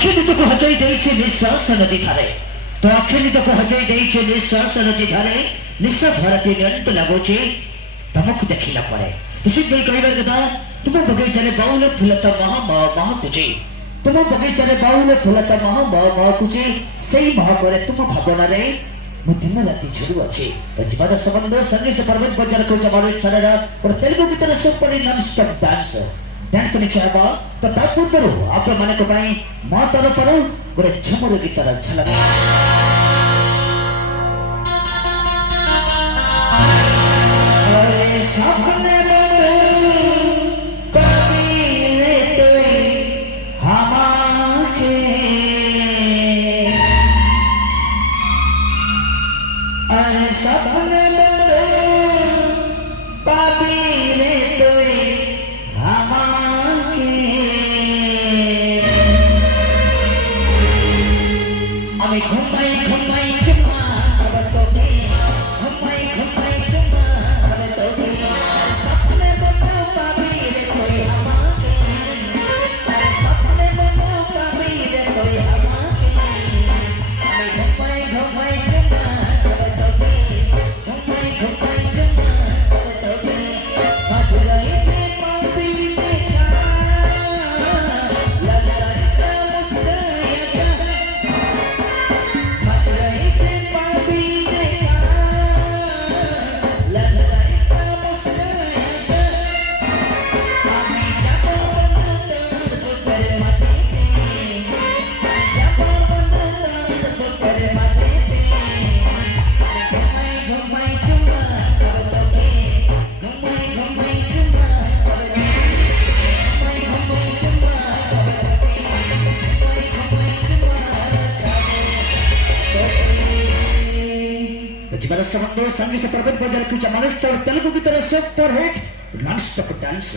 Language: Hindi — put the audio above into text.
अखिलितको हजाई देइछे निश्वास नदी धारे तो अखिलितको हजाई देइछे निश्वास नदी धारे निशा भारती नियंत लगोचे तमक देखिला परे तुसी गई कहबार कथा तुम बगीचारे बाउल फुलता महा कुचे तुम बगीचारे बाउल फुलता महा कुचे सेई महापरे तुम भावना रे मु दिन राति झुरु अछि तो जीवन संबंध संगीत से पर्वत बजार को जमानुष छाड़ा और तेलुगु गीतर super non stop dance dance नि चाहबा तो तापूर करू आप माने को पई मा तरफ करू गोरे झमर गीतर झलक अरे सामने संगीत से पर्वत बजार की जमानुष तेलुगु की तरह super hit non stop dance